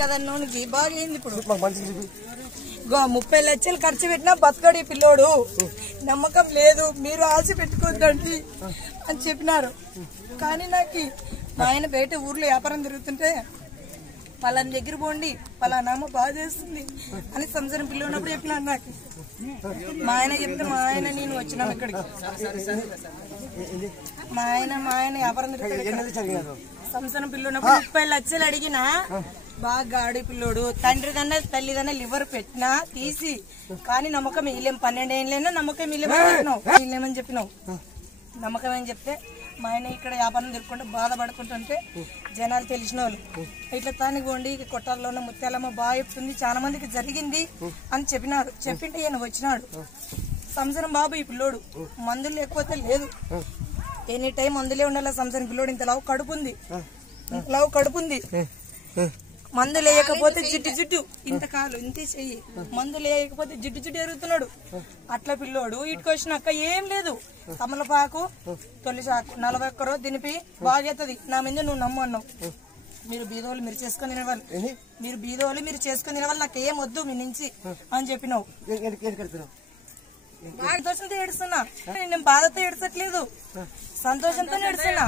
గదన్నోనికి బాగైంది. ఇప్పుడు 30 లక్షలు ఖర్చు పెట్టినా బతకడు ఈ పిల్లోడు. నమ్మకం లేదు, మీరు ఆశ పెట్టుకోద్దండి అని చెప్పినారు. కానీ నాకు మా ఆయన బయట ఊర్లో వ్యాపారం తిరుగుతుంటే పలానా దగ్గర పోండి, పలానామో బాగా చేస్తుంది అని సంవత్సరం పిల్ల ఉన్నప్పుడు చెప్పినారు నాకు. మా ఆయన చెప్తే మా ఆయన నేను వచ్చినాం ఇక్కడికి. మా ఆయన వ్యాపారం తిరుగుతాడు. సంవత్సరం పిల్ల ఉన్నప్పుడు 30 లక్షలు అడిగినా బాగా గాడి పిల్లోడు, తండ్రిదన్నా తల్లిదన్నా లివర్ పెట్టినా తీసి, కానీ నమ్మకం ఇల్లేం 12 ఏళ్ళైనా నమ్మకం ఇల్లేమని చెప్పినావు. నమ్మకం అని చెప్తే మా ఆయన ఇక్కడ వ్యాపారం తిరుగుకుంటూ బాధపడుకుంటుంటే జనాలు తెలిసిన వాళ్ళు ఇట్లా తానిగోండి కొట్టాల్లోనే ముత్యాలమ్మ బాగా చెప్తుంది, చాలా మందికి జరిగింది అని చెప్పినారు. చెప్పింటే ఈయన వచ్చినాడు. సంవత్సరం బాబు ఈ పిల్లోడు మందులు లేకపోతే లేదు, ఎనీ టైం మందులే ఉండాలి. సంవత్సరం పిల్లోడు ఇంత లావు కడుపుంది, మందులు వేయకపోతే జిడ్డు ఇంత కాలు ఇంతే చెయ్యి, మందులు వేయకపోతే జిడ్డు ఎరుగుతున్నాడు. అట్లా పిల్లోడు ఇటుకు వచ్చినాక ఏం లేదు, తమలపాకు తొలిసాకు 41 రోజు దినిపి బాగేస్తుంది. నా మీద నువ్వు నమ్ము అన్నావు. మీరు బీదోళ్ళు మీరు చేసుకుని తినేవాళ్ళు, నాకు ఏం వద్దు మీ నుంచి అని చెప్పినావు. సంతోషంతో ఏడుస్తున్నా, నేను బాధతో ఏడ్చట్లేదు, సంతోషంతో ఏడుస్తున్నా.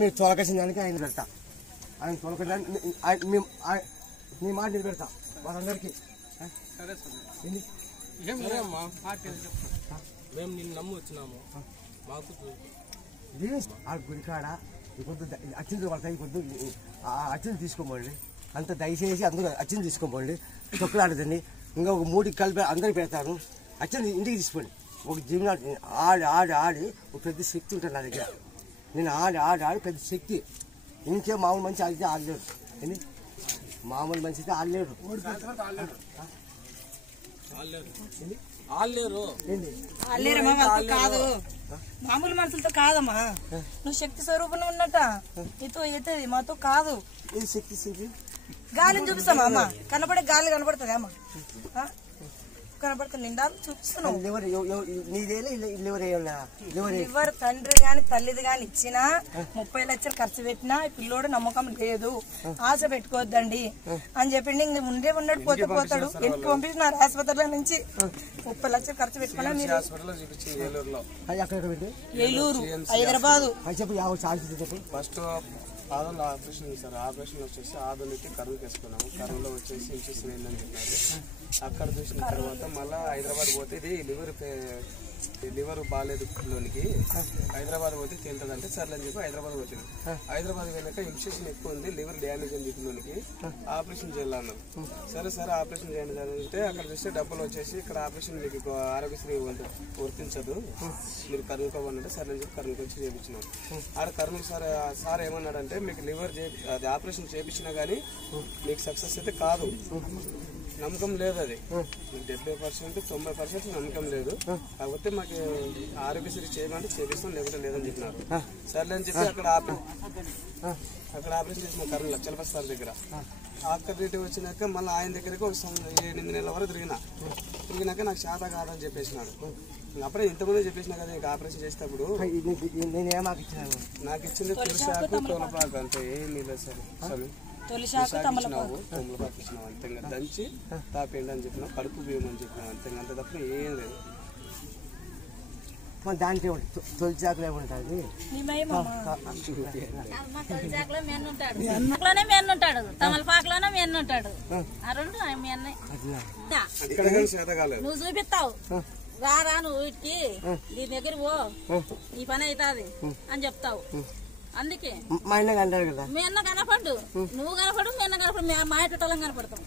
మీరు తోలకేసిన దానికి ఆయన పెడతా, ఆయన తోలకడానికి నీ మాట నిలబెడతా వాళ్ళందరికీ. మేము నిన్ను నమ్మి వచ్చినాము. మాకు ఆ గుడికాడ కొద్ది అచ్చింది పడతాయి, కొద్ది అచ్చింది తీసుకోమండి అంత దయచేసి అందరూ అచ్చింది తీసుకోమండి. తొక్కులాడదండి, ఇంకా ఒక 3 కలిపి అందరికి పెడతాను. అచ్చింది ఇంటికి తీసుకోండి. ఒక జీవన ఆడి ఒక పెద్ద శక్తి ఉంటుంది నా దగ్గర. నేను ఆడి పెద్ద శక్తి. ఇంకే మామూలు మంచి ఆడితే ఆడలేడు, ఏంటి మామూలు మంచి అయితే ఆడలేడు. కాదు మామూలు మనుషులతో కాదమ్మా, నువ్వు శక్తి స్వరూపం ఉన్నట్ట నీతో అవుతుంది, మాతో కాదు. ఇది శక్తి గాలిని చూపిస్తామా అమ్మ? కనపడే గాలి కనపడుతుంది అమ్మ, కనపడుతుంది. నిండా చూపిస్తున్నావు. లివర్ తండ్రి గాని తల్లిది గాని ఇచ్చినా 30 లక్షలు ఖర్చు పెట్టినా పిల్లోడు నమ్మకం లేదు, ఆశ పెట్టుకోవద్దండి అని చెప్పిండి. ఉండే ఉన్నాడు, పోతే పోతాడు. ఎందుకు పంపించినారు హాస్పిటల్ నుంచి 30 లక్షలు ఖర్చు పెట్టుకున్నా. మీరు ఏలూరు, హైదరాబాదు. ఫస్ట్ ఆదోళ్ళు ఆపరేషన్ చేశారు. ఆపరేషన్ వచ్చేసి ఆదోళ్ళకి కరువుకి వేసుకున్నాము. కరువులో వచ్చేసి ఇన్ఫెక్షన్ ఏందని చెప్పినారు. అక్కడ చూసిన తర్వాత మళ్ళీ హైదరాబాద్ పోతే ఇది లివర్ బాగాలేదు పిల్లోనికి, హైదరాబాద్ పోతే తింటదంటే సర్లని చెప్పి హైదరాబాద్ వచ్చింది. హైదరాబాద్ వెళ్ళాక ఇన్ఫెక్షన్ ఎక్కువ ఉంది, లివర్ డ్యామేజ్ అని పిల్లోనికి ఆపరేషన్ చేయాలన్నారు. సరే ఆపరేషన్ చేయండి అంటే అక్కడ చూస్తే డబ్బులు వచ్చేసి ఇక్కడ ఆపరేషన్ మీకు ఆరోగ్యశ్రీ వర్తించదు, మీరు కర్నూలుకోవాలంటే సర్లని చెప్పి కర్నూలుకి వచ్చి చేయించినారు. ఆడ కర్నూలు సార్ ఏమన్నాడంటే మీకు లివర్ అది ఆపరేషన్ చేయించినా కానీ మీకు సక్సెస్ అయితే కాదు, నమ్మకం లేదు. అది 70% 90% నమ్మకం లేదు. కాకపోతే మాకు ఆరోగ్యశ్రీ చేయమంటే చేపిస్తాం, లేకపోతే లేదని చెప్పినారు. సర్లే అని చెప్పి అక్కడ ఆపరేషన్ చేసిన కర్నూలు చలపతి సార్ దగ్గర. అక్కడ రేటు వచ్చినాక మళ్ళీ ఆయన దగ్గరికి ఒక 8 నెలల వరకు తిరిగినాక నాకు శాత కాదని చెప్పేసినాడు. అప్పుడే ఇంతకుముందు చెప్పేసినా కదా నీకు ఆపరేషన్ చేసేటప్పుడు నాకు ఇచ్చింది తులసాకు తోలపాకు అంతే, ఏమీ లేదు సార్. తొలిసాకు తమలపాకు ఇచ్చినావు అంతే, దంచి తాపేయండి అని చెప్పినావు, కడుపు బియ్యం అని చెప్పినావు అంతే, అంత తప్ప ఏం లేదు. దాంట్లో తొలిచాకులు ఏముంటుంది, తమలపాకులోనే మెన్నుంటాడు. ఆ రెండు నువ్వు చూపిస్తావు, రారా నువ్వు వీటికి నీ దగ్గర పో, నీ పని అవుతుంది అని చెప్తావు. అందుకే మా అన్న కనపడు కదా, మీ అన్న కనపడు, నువ్వు కనపడు, మీ అన్న కనపడు, మా ఇంటి కనపడతాం.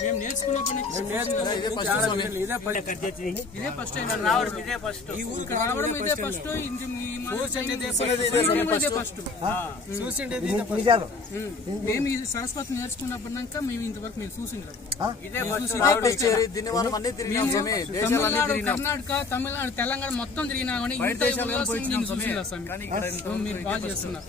మేము నేర్చుకున్నప్పటి ఇదే ఫస్ట్ ఈ ఊరికి రావడం ఇదే ఫస్ట్, మేము ఈ సరస్వతి నేర్చుకున్నప్పటినాక మేము ఇంతవరకు మేము చూసిండ్రు. కర్ణాటక, తమిళనాడు, తెలంగాణ మొత్తం తిరిగినా కానీ మీరు బాగా చేస్తున్నారు.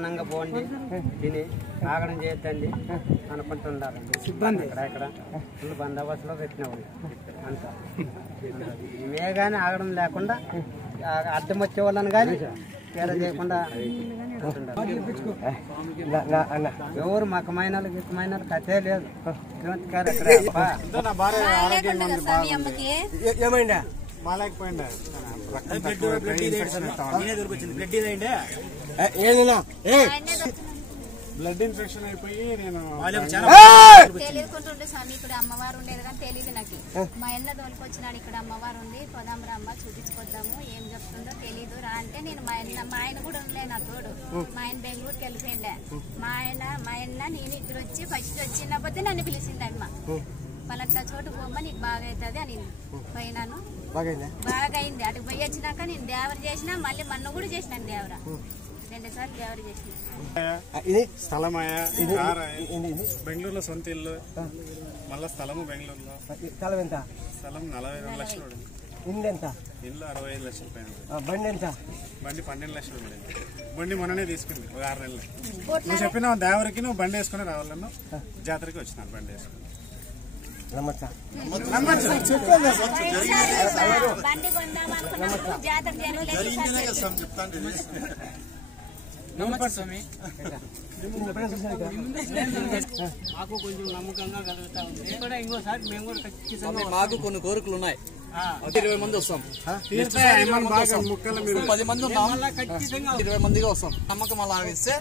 నిదానంగా పోండి, తిని ఆగడం చేయొద్దండి అనుకుంటుండాలండి. సిబ్బంది ఇక్కడ ఫుల్ బందోబస్తులో పెట్టినవాళ్ళు అంతా. ఇవే కానీ ఆగడం లేకుండా అడ్డం వచ్చే వాళ్ళని కానీ తేడా చేయకుండా ఎవరు మకమైన కథే లేదు. ఏమైందా బాగాలేకపోయిందా బ్లడ్ ఇన్ఫెక్షన్ అయిపోయి నేను తెలియకుంటుండే స్వామి. ఇక్కడ అమ్మవారు ఉండేది కానీ తెలియదు నాకు. మా అన్న తోలుకొచ్చినాడు ఇక్కడ అమ్మవారు ఉంది, పోదాం రమ్మ చూపించుకొద్దాము, ఏం చెప్తుందో తెలీదు రా అంటే నేను మా ఆయన కూడా ఉండలే నా తోడు. మా ఆయన బెంగళూరుకి వెళ్ళిపోయిండే. మా అన్న నేను ఇద్దరు వచ్చి ఫస్ట్ వచ్చినప్పుడు నన్ను పిలిచింది అమ్మ, పలాట్ల చోటు పోమ్మ నీకు బాగా అవుతుంది అని పోయినాను. బాగా అయింది. అటు పోయి వచ్చినాక నేను దేవర చేసిన, మళ్ళీ మన్ను కూడా చేసినాను దేవర. 2 సార్లు దేవర చేసిన. స్థలమయ్య బెంగళూరులో సొంత ఇల్లు, మళ్ళా స్థలము బెంగళూరులో. స్థలం ఎంత? స్థలం 42 లక్షలు పడింది. ఇల్లు ఎంత? ఇల్లు 65 లక్షలు పైన. బండి ఎంత? బండి 12 లక్షలు పడింది. బండి మొన్ననే తీసుకుంది ఒక 6 నెలలు. నువ్వు చెప్పిన దేవరికి నువ్వు బండి వేసుకుని రావాలను జాతరకి వచ్చినాను బండి వేసుకుని. బండి కొందాం అనుకున్నప్పుడు జాతర మాకు కొంచెం నమ్మకంగా కలుగుతా ఉంది. ఇంకోసారి మేము కూడా ఖచ్చితంగా మాకు కొన్ని కోరికలు ఉన్నాయి. 20 మంది వస్తాం, 10 మంది ఉన్నాం, 20 మందిగా వస్తాం. నమ్మకం అలా ఇస్తే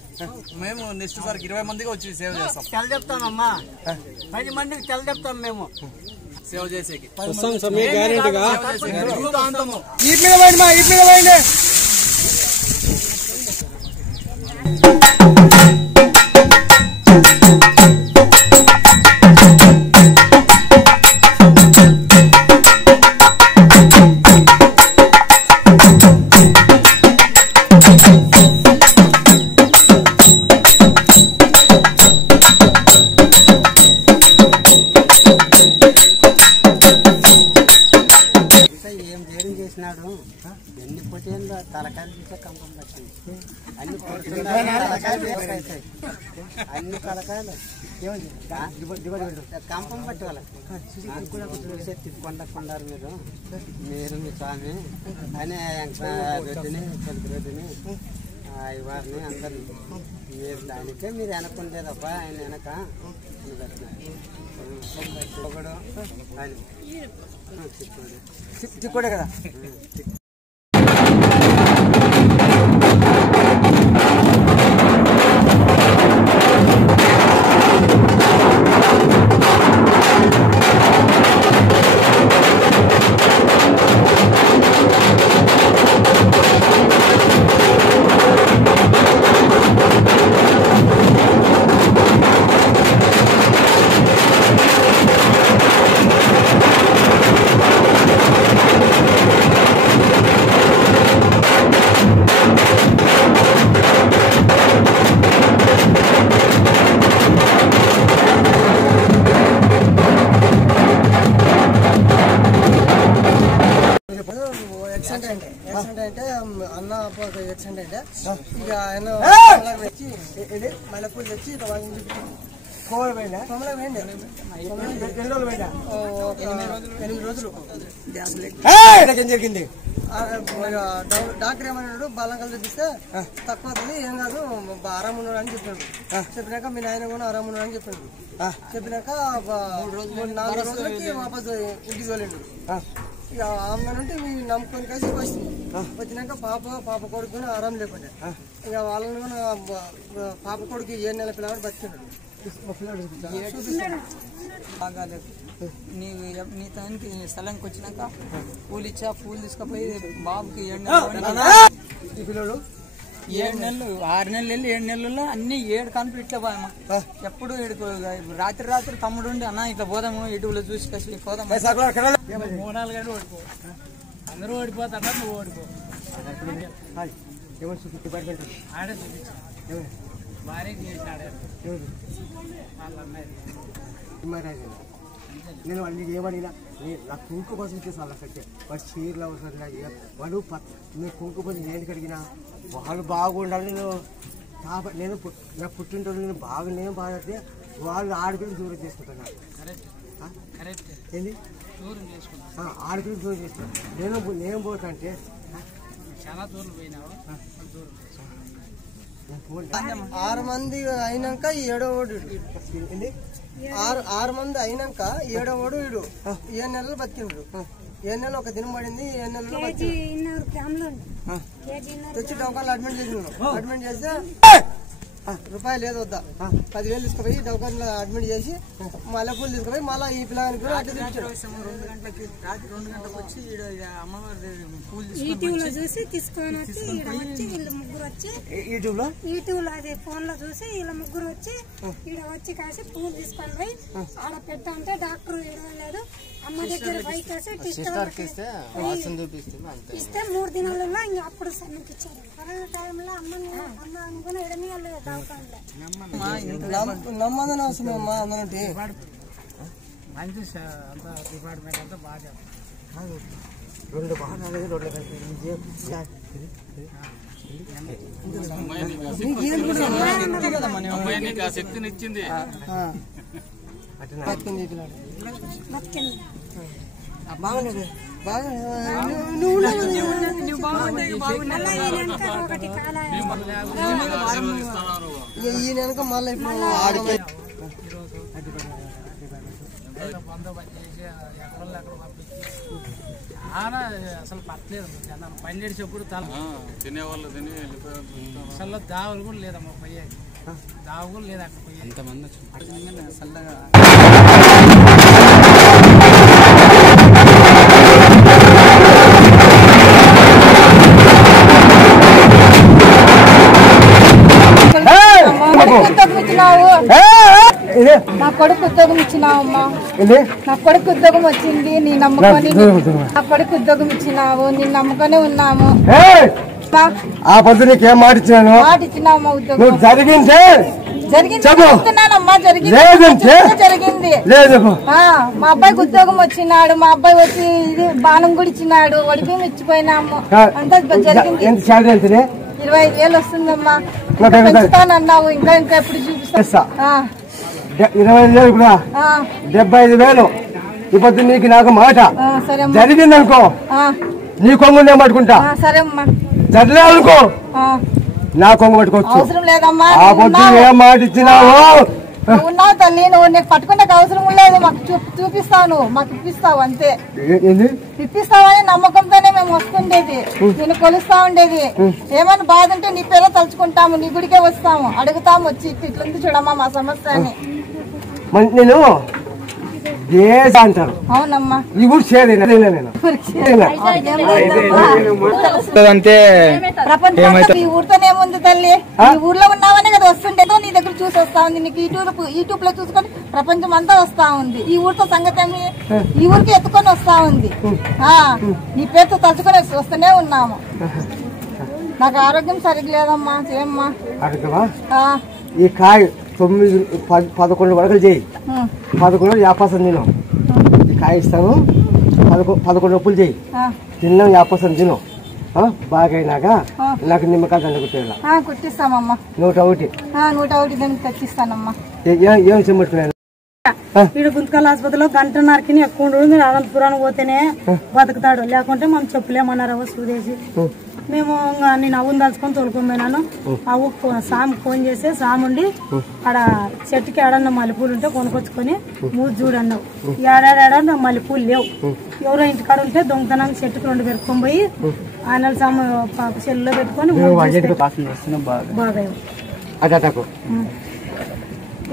మేము నెక్స్ట్ సారికి 20 మందిగా వచ్చి సేవ చేస్తాం. తెల చెప్తామమ్మా, 10 మందికి తెల చెప్తాం మేము సేవ చేసేకి. ఎన్ని పొట్టేళ్ళు తలకాయలు చూసే కంపం పట్టింది. అన్ని తలకాయలు కంపం పట్టి వాళ్ళకి చూసే తిప్పుకొండకున్నారు మీరు మీ స్వామి అని రెడ్డిని తెలుగు రెడ్డిని వారిని అందరినీ మీరు దానికే మీరు వెనకుండేదబ్బా ఆయన వెనక ఒకడు అని చిక్కుడే కదా. యాక్సిడెంట్ అంటే అన్న యాక్సిడెంట్ అంటే ఇక ఆయన వచ్చి మల్లెపూలు తెచ్చి కోవలు పోయిందా? 8 రోజులు ఏం జరిగింది? డాక్టర్ ఏమన్నాడు, బాలం కలిసి తెప్పిస్తే తక్కువ అవుతుంది, ఏం కాదు ఆరాం ఉన్నాడు అని చెప్పాడు. చెప్పినాక మీ నాయన కూడా ఆరాం ఉన్నాడు అని చెప్పాడు. చెప్పినాక 4 రోజులకి వాపస్ ఇంటికి వెళ్ళండు. ఇక ఆమె నుండి మేము నమ్ముకొని కలిసి వచ్చింది. వచ్చినాక పాప కొడుకు ఆరాం లేకుండా ఇక వాళ్ళని కూడా పాప కొడుకు 7 నెలల పిల్లవాడు బతికినాడు. బాగాలేదు. నీ తనకి స్థలంకి వచ్చినాక పూలు ఇచ్చా, పూలు తీసుకుపోయి బాబుకి 7 నెలలు 6 నెలలు వెళ్ళి 7 నెలల్లో అన్ని 7 కంప్లీట్ లో పోయామా. ఎప్పుడు రాత్రి తమ్ముడు ఉండి అన్న ఇట్లా పోదాము ఇటువలో చూసి కలిసి పోదాము. 3-4 గంటలు ఓడిపో, అందరూ ఓడిపోతారా, నువ్వు ఓడిపో. ఆడే చూపించా భార్యకి చేసి ఆడారు. నేను వాళ్ళకి ఏమడినా నా కుంకు కోసం ఇచ్చేసాను అసలు వాడు చీరలు అవసరం వాడు నేను కుంకు కోసం నేను కడిగినా వాళ్ళు బాగుండాలి. నేను నేను నా పుట్టినరోజు నేను బాగా అయితే వాళ్ళు ఆడపిల్లలు దూరం చేసుకుంటున్నారు. ఏంది ఆడపిల్లలు దూరం చేసుకుంటాను. నేను పోతాంటే చాలా దూరం పోయినావు. 6 మంది అయినాక 7వ వాడు 6 మంది అయినాక 7వ వాడు వీడు 7 నెలలు బతికిండ్రు. 7 నెలలు ఒక దినం పడింది. 7 నెలలు తెచ్చి డౌకాన్లో అడ్మిట్ చేసినాను. అడ్మిట్ చేస్తే రూపాయలు లేదు వద్దా 10,000 తీసుకుపోయి డౌకాన్లో అడ్మిట్ చేసి మళ్ళీ పూలు తీసుకుపోయి మళ్ళీ ఈ పిల్లగానికి కూడా అట్లా తెచ్చాడు. 2 గంటలకి రాత్రి 2 గంటలకు వచ్చి అమ్మవారి పూలు యూట్యూబ్ లో చూసి తీసుకొని వచ్చి వీళ్ళు ముగ్గురు వచ్చి యూట్యూబ్ లో అదే ఫోన్ లో చూసి వీళ్ళ ముగ్గురు వచ్చి ఈడ వచ్చి కాసి పూలు తీసుకొని పోయి ఆడ పెట్టంటే డాక్టర్ ఇవ్వలేదు. అమ్మ దగ్గర బైక్ ఇస్తే 3 దినాలలో ఇంకా అప్పుడు సన్నకి ఇచ్చారు. కరోనా టైంలో అమ్మ అనుకుని ఎడమీయలేదు నమ్మదని అవసరం అమ్మా అందరంటే మంచి అంతా డిపార్ట్మెంట్ అంతా బాగా 2 బాగా 2 శక్తినిచ్చింది. బాగుండదు బాగా ఈ నెలక మళ్ళీ ఇప్పుడు ఆడికి బందోబస్తు చేసి ఎక్కడ పంపించి చాలా అసలు పట్టలేదు. జనాలు పని చేసేప్పుడు తినేవాళ్ళు తిని అసలు దావులు కూడా లేదమ్మా పోయేది. దావు కూడా లేదు అక్కడ పోయేది. ఎంతమంది చల్లగా నా కొడుకు ఉద్యోగం ఇచ్చినావమ్మా. నా కొడుకు ఉద్యోగం వచ్చింది నీ నమ్ముకొని. నా కొడుకు ఉద్యోగం ఇచ్చినావు నీ నమ్ముకొని ఉన్నాము. ఆ పొద్దు నీకేం మాట ఇచ్చినాను? మాట ఇచ్చినావమ్మా. ఉద్యోగం జరిగింది చెప్తున్నానమ్మా. జరిగింది. మా అబ్బాయికి ఉద్యోగం వచ్చినాడు. మా అబ్బాయి వచ్చి ఇది బాణం కూడా ఇచ్చినాడు. వడిపి ఇచ్చిపోయినాము. అంతా జరిగింది. 25,000 వస్తుందమ్మా. పెంచుతానన్నావు. ఇంకా ఎప్పుడు చూపిస్తా? 25,000 కూడా 75,000. ఇప్పుడు నీకు నాకు మాట జరిగింది అనుకో, నీ కొంగు నేను పట్టుకుంటా. సరే అమ్మా. జరలే అనుకో నా కొంగు పట్టుకోవచ్చు. అవసరం లేదమ్మా. ఆ పొద్దు ఏం మాట ఇచ్చినావు? ఉన్నావు తల్లి. నువ్వు నీకు పట్టుకునే అవసరం లేదు. మాకు చూపిస్తావు. మాకు ఇప్పిస్తావు అంతే. ఇప్పిస్తావని నమ్మకంతోనే మేము వస్తుండేది. నేను కొలుస్తా ఉండేది. ఏమైనా బాధ ఉంటే నీ పేరు తలుచుకుంటాము. నీ గుడికే వస్తాము. అడుగుతాము వచ్చి ఇట్లుంది చూడమ్మా మా సమస్య అని. నేను అంటారు. అవునమ్మా. ఈ ఊరు చేరేనా నేను ప్రపంచం ఈ ఊరితోనేముంది తల్లి. ఈ ఊర్లో ఉన్నావనే కదా వస్తుండేదో. నీ దగ్గర చూసి వస్తా ఉంది. నీకు యూట్యూబ్ లో చూసుకొని ప్రపంచం అంతా వస్తా ఉంది. ఈ ఊరితో సంగతి ఈ ఊరికి ఎత్తుకొని వస్తా ఉంది. నీ పేరుతో తలుచుకొని వస్తూనే ఉన్నాము. నాకు ఆరోగ్యం సరిగ్గా లేదమ్మా. చేయమ్మా. ఈ కాయ 9-11 వరకలు చేయి. 11 50% తిను. ఈ కాయ ఇస్తాను. 11 రూపాయలు చేయి. తిన్నాం 50% తిను. బాగా అయినాక నాకు నిమ్మకాయ దండ కుట్టేలా కుట్టిస్తామమ్మా. 101 దానికి తెచ్చిస్తానమ్మా. ఏం చెమ్మట్టుకున్నాను? ఈడు గుంతకాల ఆసుపత్రిలో 1:30కి ఎక్కువ ఉండదు. అనంతపురానికి పోతేనే బతుకుతాడు. లేకుంటే మనం చెప్పలేమన్నారు సూదేసి. మేము నేను అవ్వని తలుచుకొని తోలుకోపోయినాను. అవ్వ సాము ఫోన్ చేస్తే సాముండి ఆడ చెట్టుకి ఏడన్నా మల్లెపూలు ఉంటే కొనుకొచ్చుకొని మూడు చూడన్నావు. ఏడాడ మల్లెపూలు లేవు. ఎవరో ఇంటికాడ ఉంటే దొంగతనానికి చెట్టుకు 2 పెట్టుకొని పోయి ఆనల సాము చెల్లులో పెట్టుకొని బాగా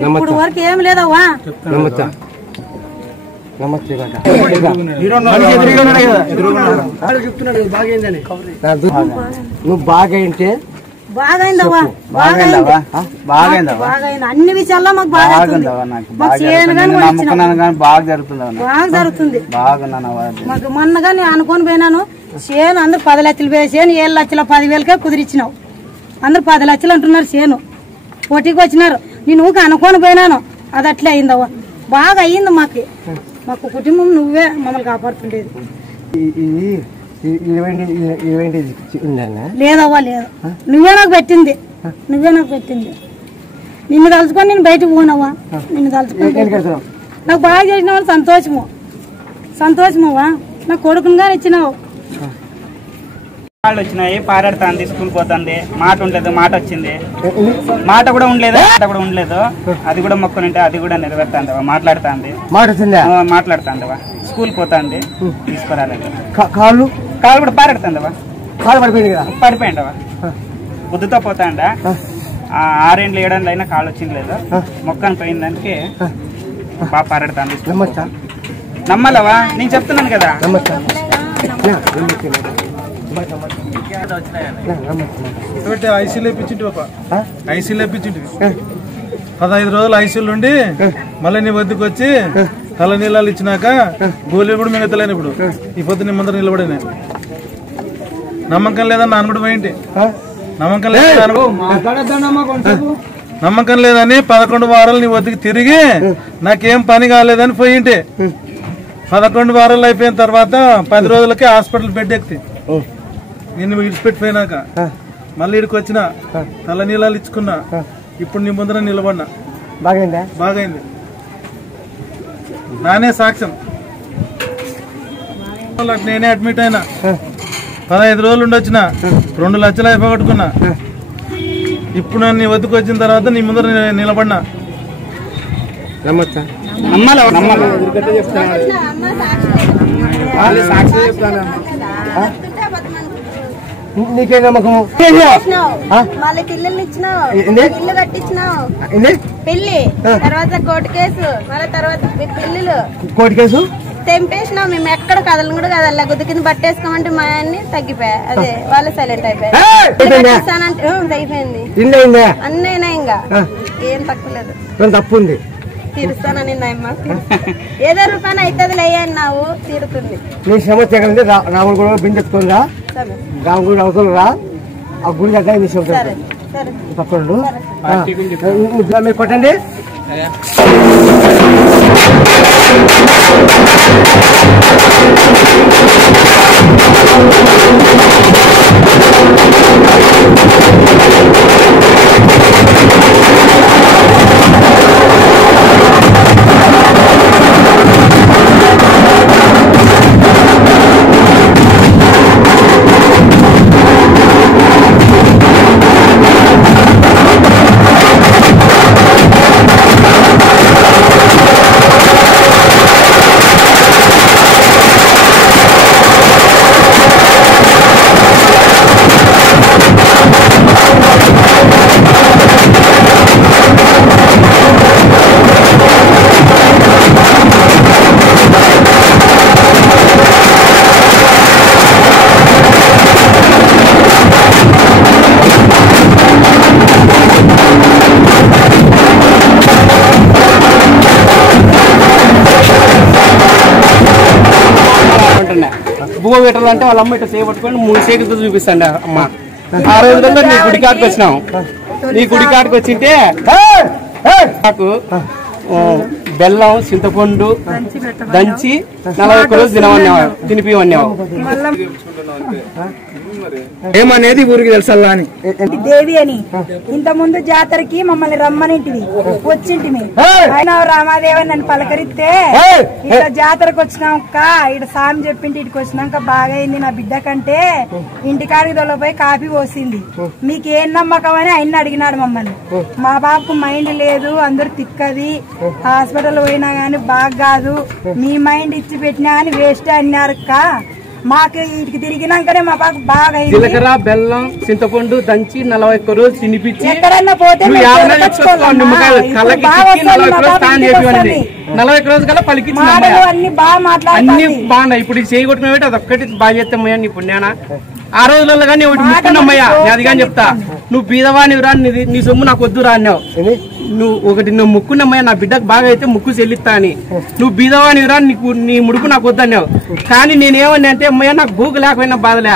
ఇప్పుడు వరకు ఏం లేదవ్వా. నువ్వు బాగైంటే బాగైందవ్వా. అన్ని విషయాల్లో మాకు బాగా జరుగుతుంది. మాకు మొన్నగా నేను అనుకొని పోయినాను. చేను అందరు 10 లక్షలు పోయి చేను 7 లక్షల 10,000కే కుదిరిచ్చినావు. అందరు 10 లక్షలు అంటున్నారు. చేను పోటీకి వచ్చినారు. నేను ఊరికి అనుకొని పోయినాను. అది అట్లే అయిందవ్వా. బాగా అయ్యింది మాకు కుటుంబం. నువ్వే మమ్మల్ని కాపాడుతుండేది. లేదవ్వా లేదు. నువ్వే నాకు పెట్టింది. నువ్వే నాకు పెట్టింది. నిన్ను తలుచుకొని నేను బయటకు పోనవా? నిన్ను తలుచుకొని నాకు బాగా చేసినావు, సంతోషమవ్వా. నా కొడుకునిగా ఇచ్చినావు. వాళ్ళు వచ్చినాయి, పారాడుతుంది, స్కూల్ పోతుంది, మాట ఉండలేదు, మాట వచ్చింది, మాట కూడా ఉండలేదు, అది కూడా మొక్కనుంటే అది కూడా నెరవేరుతాందవా, మాట్లాడుతాందవా, స్కూల్ పోతాంది, తీసుకురాలేదు. కాళ్ళు కూడా పారాడుతాందవా, పడిపోయిండవా, బుద్ధితో పోతాండా. 6 ఏళ్ళు 7 ఏళ్ళు అయినా కాళ్ళు వచ్చింది లేదు, మొక్కను పోయిన దానికి బాగా పారాడుతాంది. నమ్మాలవా? నేను చెప్తున్నాను కదా. ఐసీలో ఇప్పించింటి పాప, ఐసీలో ఇప్పించింటి 15 రోజులు ఐసీలు ఉండి మళ్ళీ నీ వద్దకు వచ్చి తల నీళ్ళు ఇచ్చినాక గోళీలు కూడా మిగతలేను. ఇప్పుడు ఈ పొద్దు నీ ముందర నిలబడినా. నమ్మకం లేదని నాన్న కూడా పోయింటి. నమ్మకం లేదని 11 వారాలు నీ వద్దకు తిరిగి నాకేం పని కాలేదని పోయింటి. 11 వారాలు అయిపోయిన తర్వాత 10 రోజులకి హాస్పిటల్ బెడ్ ఎక్కి నిన్ను విడిచిపెట్టిపోయినాక మళ్ళీ ఇక్కడికి వచ్చిన తల నీళ్ళు ఇచ్చుకున్నా. ఇప్పుడు నీ ముందర నిలబడినా. బాగైంది. నానే సాక్ష్యం. నేనే అడ్మిట్ అయినా. 15 రోజులు ఉండొచ్చిన 2 లక్షలు అయిపోగొట్టుకున్నా. ఇప్పుడు నీ వద్దకు వచ్చిన తర్వాత నీ ముందర నిలబడినా. నీకే నమ్మకము? మళ్ళీ పిల్లల్ని ఇచ్చినావు, ఇల్లు కట్టించినావు, పెళ్లి తర్వాత కోర్టు కేసు, మళ్ళీ తర్వాత పెళ్లిలు, కోర్టు కేసు తెంపేసినావు. మేము ఎక్కడ కదలను కూడా కదల్లా, గుద్దు కింద పట్టేసుకోమంటే మా అన్ని తగ్గిపోయా. అదే వాళ్ళు సైలెంట్ అయిపోయారు. అయిపోయింది అన్నైనా ఇంకా ఏం తక్కువలేదు. తప్పుంది తీరుస్తానని ఏదో రూపాయలు అవుతుంది లేయన్నావు, తీరుతుంది. నీ సమస్య ఎక్కడంటే రాముడు కూడా బిందెత్తుకుందా, రాముడు కూడా అవసరం రా, ఆ గుడి దగ్గర నీ సమస్య తప్పండు. మీరు కొట్టండి. బువ్వ పెట్టాలంటే వాళ్ళ అమ్మ ఇట్లా చేయబట్టుకొని 3 సేకలతో చూపిస్తాండి అమ్మ. ఆ రోజుల్లో నీ గుడి కాడికి వచ్చినాం. నీ గుడి కాడికి వచ్చింటే నాకు బెల్లం, చింతపండు దంచి 41 రోజు తినిపివన్నావు. ఏమనేది ఊరికి తెలుసల్లా అని. దేవి అని ఇంత ముందు జాతరకి మమ్మల్ని రమ్మనింటివి, వచ్చింటివి. ఆయన రామాదేవి నన్ను పలకరిస్తే ఇట్లా జాతరకు వచ్చినాక ఇటు సామి చెప్పింటి ఇటుకు వచ్చినాక బాగా అయింది నా బిడ్డ కంటే, ఇంటికాడికి దొల్లపోయి కాఫీ పోసింది. మీకేం నమ్మకం అని ఆయన అడిగినాడు మమ్మల్ని. మా బాబుకు మైండ్ లేదు, అందరు తిక్కది, హాస్పిటల్ పోయినా గానీ బాగా కాదు, మీ మైండ్ ఇచ్చి పెట్టినా గానీ వేస్ట్ అన్నారక్క. మాకు ఇంటికి తిరిగినాకనే మా పాప బాగా జీలకర్ర, బెల్లం, చింతపండు దంచి 41 రోజు తినిపించి ఎక్కడన్నా పోతే 41 రోజు కల్లా పలికించి అన్ని బాగా అన్ని బాగున్నాయి. ఇప్పుడు చేయగొట్టుకున్నా అదొక్కటి బాగా చేస్తామయ్యా నీ పుణ్యాన. ఆ రోజులలో కానీ ఒకటి ముక్కున్నమ్మయ్యా, నేను అది కానీ చెప్తా. నువ్వు బీదవాని రా, నీ సొమ్ము నాకు వద్దు రా అన్నావు. నువ్వు ముక్కున్నమ్మయ్యా, నా బిడ్డకు బాగా అయితే ముక్కు చెల్లిస్తా అని. నువ్వు బీదవాని రా, నీ ముడుపు నాకు వద్దు అన్నావు. కానీ నేనేమన్నా అంటే అమ్మయ్యా నాకు భూకు లేకపోయినా బాధలే,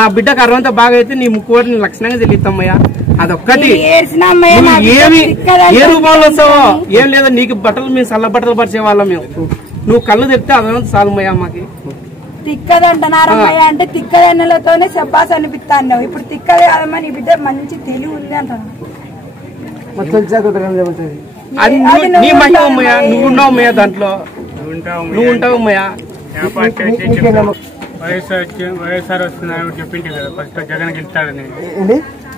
నా బిడ్డకు అరవంతా బాగా అయితే నీ ముక్కు ఒకటి లక్షణంగా చెల్లిస్తామయ్యా. అదొక్కటి. ఏమి ఏ రూపంలో వస్తావో ఏం లేదా, నీకు బట్టలు మేము చల్ల బట్టలు పరిచే వాళ్ళం మేము. నువ్వు కళ్ళు తెప్పితే అదంతా చాలమ్మయ్యా మాకి. తిక్కదంటున్నారమ్మయ్య అంటే తిక్కదన్నలతోనే చెప్పాల్సి అనిపిస్తా అన్నావు. ఇప్పుడు తిక్కదే కాదమ్మా, నీ బిడ్డ మంచి తెలివి ఉంది అంటున్నావు. నీ మహిమ అమ్మయ్య, నువ్వు ఉన్నావు అమ్మయ్య, దాంట్లో నువ్వు ఉంటావు అమ్మయ్య. వైఎస్ఆర్ వస్తున్నారని చెప్పింటే కదా ఫస్ట్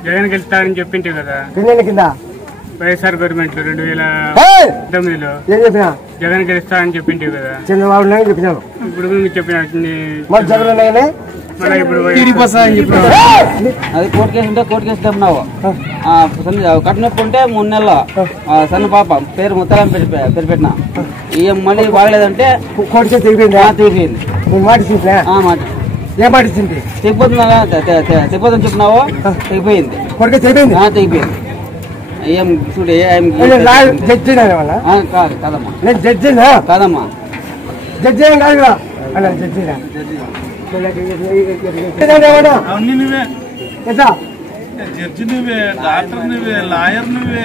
జగన్ గెలుస్తాడని చెప్పింటే కదా వైఎస్ఆర్ గవర్నమెంట్ 2019లో జగన్ గెలుస్తాడని చెప్పింటే కదా చంద్రబాబు నాయుడు చెప్పినాను. ఇప్పుడు చెప్పిన అది కోర్టు కేసు ఉంటే కోర్టు కేసు తెమ్మన్నావు. కట్టినప్పుడు ఉంటే 3 నెలలు సన్న పాప పేరు ముత్తలం పేరు పెట్టిన ఏం మళ్ళీ బాగలేదంటే కోర్టు కేసు తెగిపోయింది. మాట మాట ఏ మాట ఇచ్చింది? తెగిపోతుందని చెప్పినావు, తెగిపోయింది. కోర్టు కేసు తెగిపోయింది. తెగిపోయింది. ఏం చూడు జడ్జి కాదమ్మా, నేను జడ్జి కాదమ్మా, జడ్జి ఏం కాదు అలా జడ్జినా అవన్నీ నువ్వే, జడ్జి నువ్వే, డాక్టర్ నువ్వే, లాయర్ నువ్వే,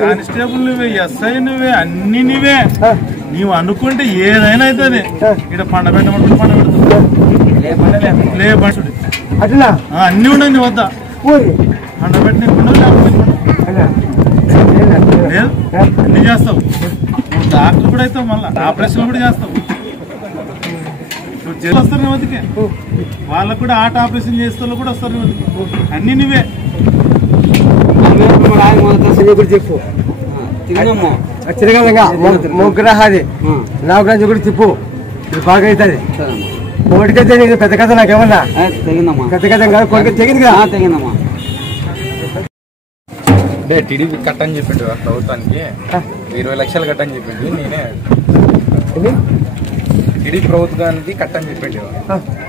కానిస్టేబుల్ నువ్వే, ఎస్ఐ నువ్వే, అన్ని నువ్వే. నీవు అనుకుంటే ఏదైనా అవుతుంది. ఇక్కడ పండ పెట్టమంటే పండ పెడుతుంది, అట్లా అన్ని ఉండవు నీ వద్ద. పండ పెట్టి లేదు అన్ని చేస్తావు. నువ్వు డాక్టర్ కూడా అవుతావు, మళ్ళీ ఆపరేషన్ కూడా చేస్తావు. వస్తారు నీ వద్దకే, వాళ్ళకు కూడా ఆట ఆపరేషన్ చేస్తే కూడా వస్తారు నీ వద్దకి. అన్ని నువ్వే చెప్పు. ముగ్గురహాది నా గురించి కూడా చెప్పు, ఇది బాగా అవుతుంది. కోటికైతే నీకు పెద్ద కథ నాకేమన్నా పెద్ద కథ కాదు, కోటికి తెగింది కదా. తెగిందమ్మా. అంటే టీడీపీ కట్టని చెప్పిండు ప్రభుత్వానికి 20 లక్షలు కట్టని చెప్పిండు. నేనే టీడీపీ ప్రభుత్వానికి కట్టని చెప్పిండు,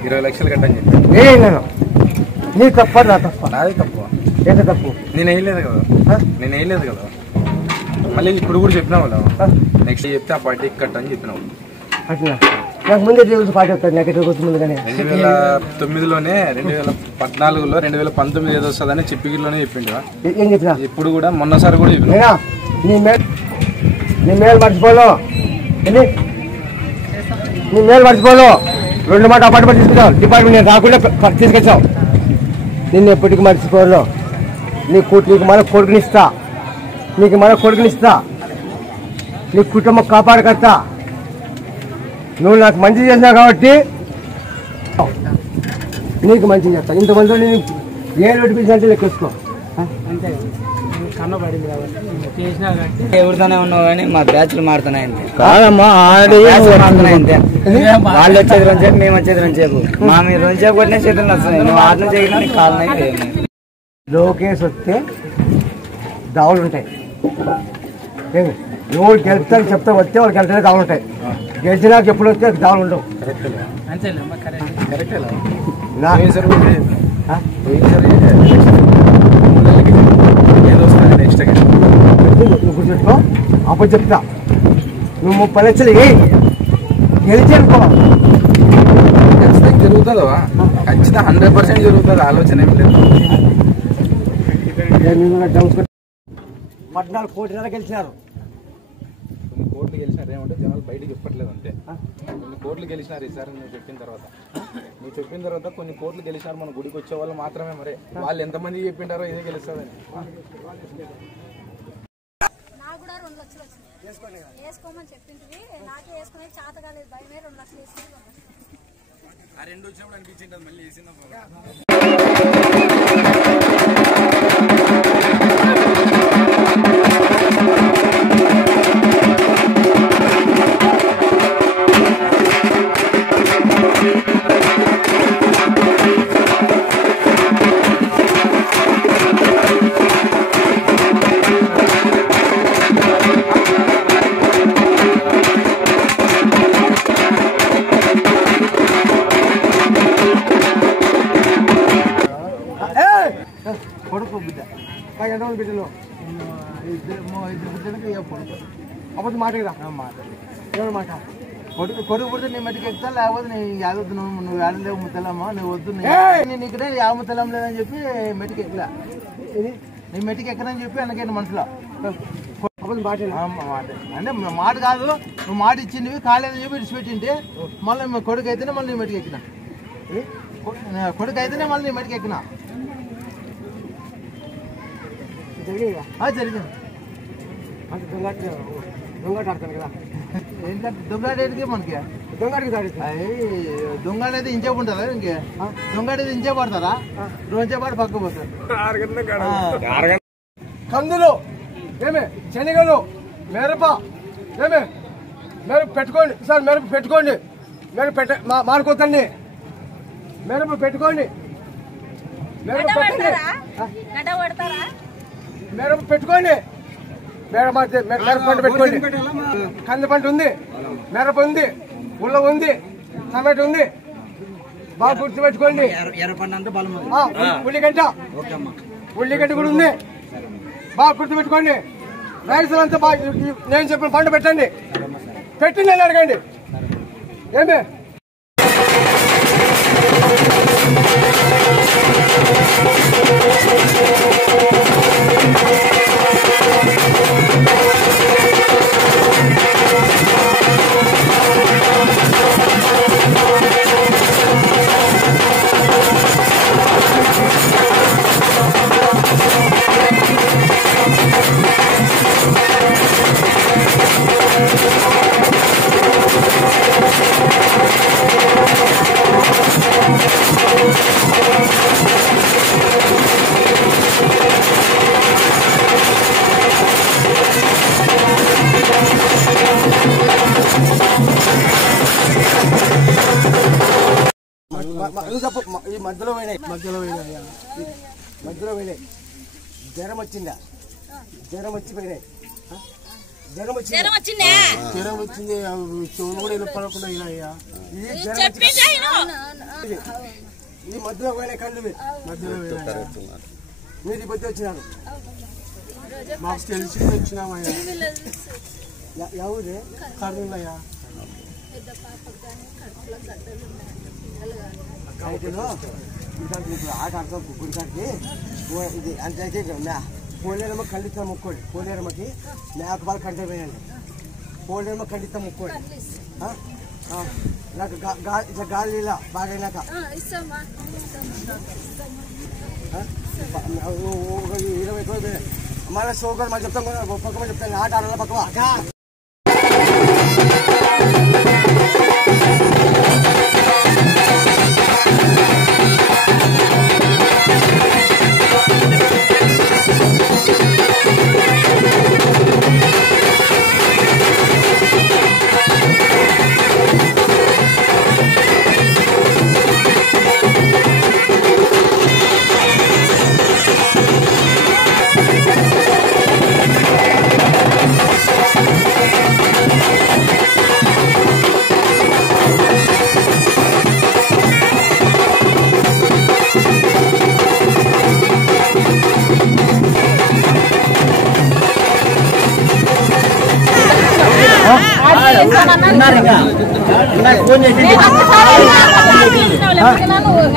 20 లక్షలు కట్టని చెప్పిండు. నీ తప్ప నా తప్ప? నాది తప్పు. ఏంటి తప్పు? నేను వేయలేదు కదా. మళ్ళీ ఇప్పుడు కూడా చెప్పినావు కదా, నెక్స్ట్ చెప్తే ఆ పార్టీకి కట్టని చెప్పినావు. అట్లా నాకు ముందే తెలుసు పార్టీ వస్తుంది. నాకు ఎక్కడ ముందు కానీ 2009లోనే 2014లో 2019 ఏదో వస్తుందని చెప్పిలోనే చెప్పిండు. ఏం చెప్పినా? ఇప్పుడు కూడా మొన్నసారి కూడా చెప్పినా నీ మేలు మర్చిపోలో, నీ మేలు మర్చిపోలో. 2 మాట అపార్ట్మెంట్ తీసుకున్నావు, డిపార్ట్మెంట్ నేను రాకుండా తీసుకొచ్చావు. నిన్ను ఎప్పటికీ మర్చిపోలో. నీకు మన కొడుకునిస్తా, నీ కుటుంబం కాపాడకర్తా. నువ్వు నాకు మంచి చేసినావు కాబట్టి నీకు మంచి చేస్తా. ఇంతమంది నేను ఏ రోడ్డు పిలిచినట్టు లెక్కేసుకో. కన్నబడింది కాబట్టి చేసినా కాబట్టి ఎవరితోనే ఉన్నావు కానీ మా బ్యాచ్లు మారుతున్నాయి. కాదమ్మా, వాళ్ళు వచ్చేది 2 సేపు, మేము వచ్చేది 2 సేపు. మా మీరు 2 సేపు కొట్టిన చేతులు వస్తున్నాయి. నువ్వు ఆటలు చేయకుండా నీకు కాళ్ళ లోకేష్ వస్తే దావులు ఉంటాయి. ఎవరు గెలుపుతారు చెప్తా వస్తే వాళ్ళు గెలిచిన దావులు ఉంటాయి. గెలిచినాక ఎప్పుడు వస్తే దావులు ఉండవు. గుర్తుపెట్టుకో, అప్పుడు చెప్తా. నువ్వు 30 లక్షలు గెలిచి అనుకో, జరుగుతుందో ఖచ్చితంగా 100% జరుగుతుంది. ఆలోచన ఏమి లేదు. 14 కోట్ల గెలిచినారు. కొన్ని కోట్లు గెలిచినారు ఏమంటే జనాలు బయటకు చెప్పట్లేదు అంతే. కొన్ని కోట్లు గెలిచినారు ఈసారి నువ్వు చెప్పిన తర్వాత కొన్ని కోట్లు గెలిచినారు. మన గుడికి వచ్చే వాళ్ళు మాత్రమే. మరి వాళ్ళు ఎంతమంది చెప్పింటారో ఇదే గెలుస్తుందని. నాకు కూడా 2 లక్షలు వచ్చినాయి. వేసుకోమని చెప్పింది, నాకే వేసుకునే చేత కాలేదు, భయమే 2 లక్షలు వేసుకుని. ఆ 2 వచ్చినప్పుడు అనిపించింది మళ్ళీ వేసిన. కొడుకు బిడ్డ నాకు ఎంతమంది బిడ్డలు? 2 బిడ్డలకి అప్పుడు మాటకి రా. ఎవరు మాట? కొడుకు పుడితే నీ మట్టికి ఎక్కుతా, లేకపోతే నీ యాదొద్దు, నువ్వు ఆడలేవు ముత్తలమ్మా, నువ్వు వద్దు, నేను ఇక్కడే యా ముత్తలం లేదని చెప్పి మెట్టికి ఎక్కలా. నీ మెట్టికి ఎక్కనని చెప్పి అనకైనా మనసులో మాట అంటే మాట కాదు, నువ్వు మాట ఇచ్చింది కాలేదని చెప్పి ఇడిచిపెట్టింటే మళ్ళీ కొడుకు అయితేనే మళ్ళీ నీ మెట్టికి ఎక్కినా, కొడుకు అయితేనే మళ్ళీ నీ మెట్టికి ఎక్కినా. జరిగింది అంటే దొంగట ఆడతాను కదా ఏంటంటే దొంగకి మనకి దొంగ అనేది ఇంచే ఉంటుందా ఇంకే దొంగ అనేది ఇంచే పడతారా రోజే పాటు పక్క పోతారు కందులు ఏమే శనగలు మిరప ఏమే మిరప పెట్టుకోండి సార్ మిరప పెట్టుకోండి మిరప మానుకోతండి మిరప పెట్టుకోండి మిరప పెట్టండి మిరప పెట్టుకోండి మిరప పంట పెట్టుకోండి కంది పంట ఉంది మిరప ఉంది ఉల్ల ఉంది టమాటో ఉంది బాగా గుర్తు పెట్టుకోండి ఉల్లిగడ్డ కూడా ఉంది బాగా గుర్తు పెట్టుకోండి రైతులంతా బాగా నేను చెప్పిన పంట పెట్టండి పెట్టి నేను అడగండి ఏమే ఈ మధ్యలో పోయినాయి జ్వరం వచ్చిందా జ్వరం వచ్చిపోయినాయి జ్వరం వచ్చింది చెవులు కూడా ఇలా పడకుండా ఈ మధ్యలో పోయినాయి కళ్ళు మధ్యలో మీరు ఈ మధ్య వచ్చినారు మాకు తెలిసి వచ్చినామయ్యా ఎవరే కర్నూలయ్యా ఆట ఆడతాం గుడికాడికి ఇది అంటే పోలేరమ్మ ఖండిత మొక్కోండి పోలేరమ్మకి నాకు బాగా కంటే పోయండి పోలేరమ్మ ఖండిత మొక్కోండి నాకు ఇట్లా గాలి ఇలా బాగా అయినాక 20 మళ్ళీ సోకర్ మాకు చెప్తాం పక్కన చెప్తాను ఆట ఆడాల పక్కవ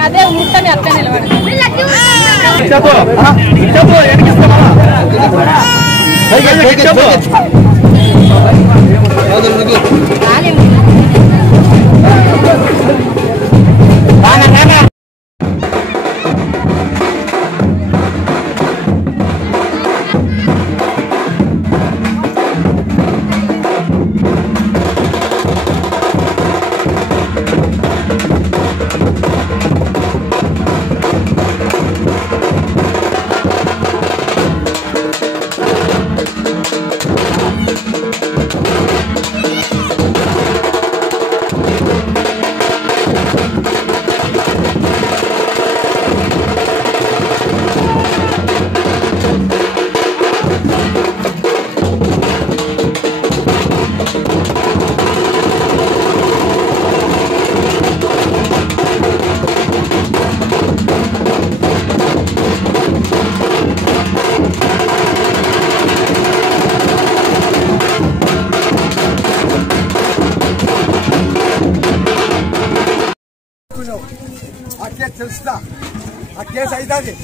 అదే ఉంటాను అట్లా నిలబడి తెలుస్తా ఆ కేసు అవుతుంది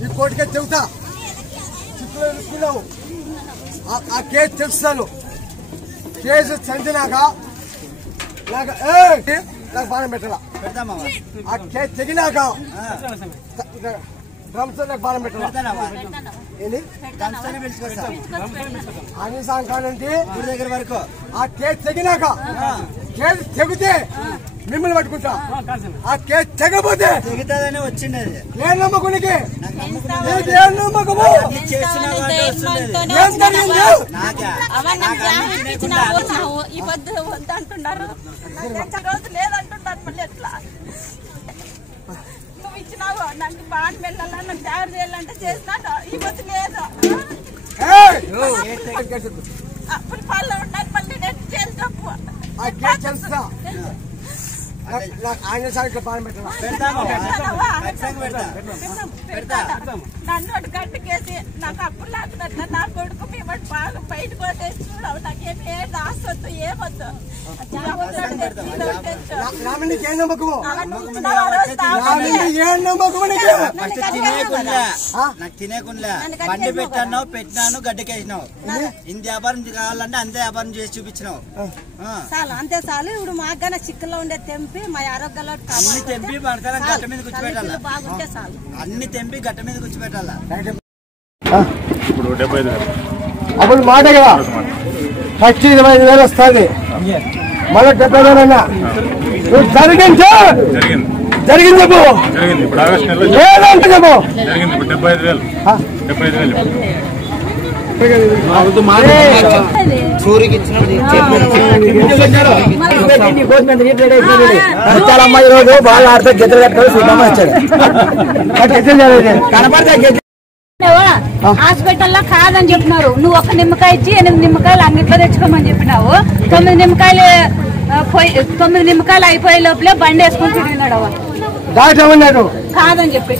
ఈ కోర్టుకే చెబుతా చిక్కులో ఇరుక్కున్నావు ఆ కేసు తెలుస్తాను కేసు చెందినాక నాకు నాకు బాణం పెట్టాల ఆ కేసు తెగినాక బాణం పెట్టాలి అని సాయంకాలంటే గుడి దగ్గర వరకు ఆ కేసు తెగినాక కేసు తెగితే మిమ్మల్ని పట్టుకుంటా ఆ కేసు తెగపోతే తెగుతుందని వచ్చింది ఏ నమ్మకునికి ఏ నమ్మకము ఏం జరిగింది ఈ పొద్దు వద్దంటున్నారు లేదంటున్నారు మళ్ళీ ఎట్లా నువ్వు ఇచ్చినావు నాకు బాగా వెళ్ళాలా నాకు తయారు చేయాలంటే చేసినా ఈ పొద్దు లేదు అప్పుడు పాలు ఉండాలి మళ్ళీ నేను చేసి చెప్పు ఆయన సాయంత్రం బాణం నన్ను అటు గట్టుకేసి నాకు అప్పుడు లేకున్నట్ల నా కొడుకు మేము బాగా బయటకు పోతే చూడవు నాకేం లేదు ఆసొద్దు ఏమొద్దు నాకు తినేకుండా బండి పెట్టినాను గడ్డకేసినావు ఇంత వ్యాపారం కావాలంటే అంతే వ్యాపారం చేసి చూపించినావు చాలు అంతే చాలు ఇప్పుడు మాకు చిక్కుల్లో ఉండే తెంపి మా ఆరోగ్యంలో అన్ని తెంపి గట్ట మీద కూర్చోబెట్టాలా బాగుంటే చాలు అన్ని తెంపి గట్ట మీద కూర్చోబెట్టాలా ఇప్పుడు 75,000 అప్పుడు మాట కదా ఫస్ట్ 25,000 వస్తుంది మళ్ళీ 70,000 అన్నా జరిగింది జరిగింది చెప్పు జరిగింది ఇప్పుడు ఆగస్టు నెలలో ఏదంటే చెప్పు జరిగింది ఇప్పుడు 75,000 అమ్మాయి రోజు బాగా ఆడితే గెద్దలు కట్టుకొని సుఖంగా వచ్చాడు కనపడతా హాస్పిటల్లో కాదని చెప్పినారు నువ్వు ఒక నిమ్మకాయ ఇచ్చి 8 నిమ్మకాయలు అంగిట్లో తెచ్చుకోమని చెప్పినావు 9 నిమ్మకాయలు అయిపోయే లోపలే బండి వేసుకొని తిరిగినాడు డాక్టర్ ఏమన్నాడు కాదని చెప్పి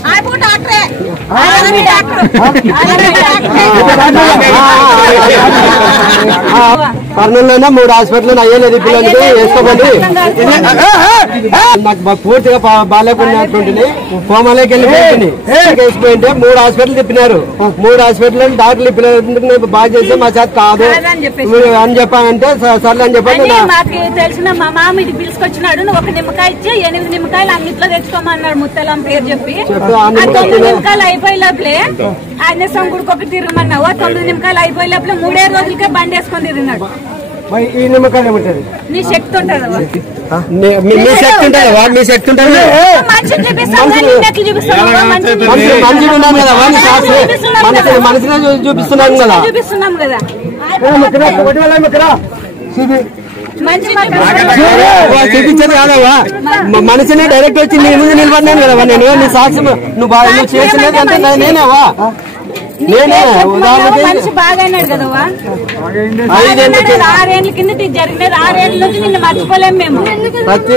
కర్నూలులోనే 3 హాస్పిటల్ అయ్యలేదు పిల్లలకి వేసుకోకండి నాకు పూర్తిగా బాగాలేకున్నటువంటి కోమాలోకి వెళ్ళిపోయింది వేసిపోయింటే 3 హాస్పిటల్ తిప్పినారు 3 హాస్పిటల్ డాక్టర్లు పిల్లలు బాగా చేస్తే మా చేత కాదు అని చెప్పానంటే సర్లే అని చెప్పండి మాకు తెలిసిన మా మామ ఇది పిలుచుకొచ్చినాడు నువ్వు ఒక నిమ్మకాయ ఇచ్చి 8 నిమ్మకాయలు అన్నిట్లో తెచ్చుకోమన్నాడు ముత్తలం పేరు చెప్పి 9 నిమ్మకాయలు అయిపోయే లోపలే ఆయన సంగుడికి ఒక తిరగమన్నావు 9 నిమ్మకాయలు అయిపోయే లోపల 3 రోజులకే బండి వేసుకొని తిరిగినాడు ఈ నిమ్మకాయ ఏముంటది నీ శక్తి ఉంటుంది మీ శక్తి ఉంటుంది మీ శక్తి ఉంటుంది మనసులో చూపిస్తున్నాం కదా చూపిస్తున్నాం కదా చూపించేది కాదవా మనిషిని డైరెక్ట్ వచ్చి నీ ముందు నిలబడినాను కదా నేను నీ సాక్షి నువ్వు చేసినది అంటే నేనేవా నేనే మనిషి బాగా అన్నాడు కదా 6 ఏళ్ళ కింద జరిగినది 6 ఏళ్ళ నుంచి నిన్ను మర్చిపోలేము మేము ప్రతి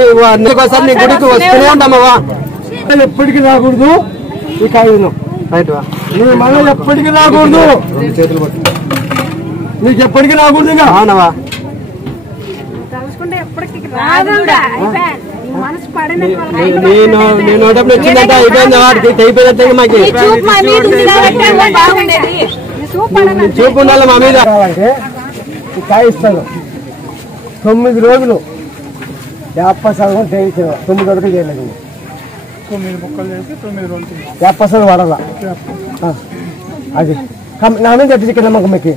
ఒకసారి నీ గుడికి వస్తూనే ఉంటామవా ఎప్పటికీ రాకూడదు ఈ కాగితం రైట్ వా నీ మనం ఎప్పటికీ రాకూడదు చేతులు పట్టు నీకు ఎప్పటికీ రాకూడదు ఇంకా అవునవా తలుచుకుంటే ఎప్పటికీ రాదు మనసు నేను వచ్చిందంటే అయిపోయింది వాడికి అయిపోయినట్టు మాకు చూపు ఉండాలి మా మీద కాయ ఇస్తాను 9 రోజులు 50% చేయించాను 9 వరకు చేయలేదు 9 ముక్కలు చేసి 9 రోజులు 50% వాడాల అది నా మీద ఎట్టి నమ్మకం మీకు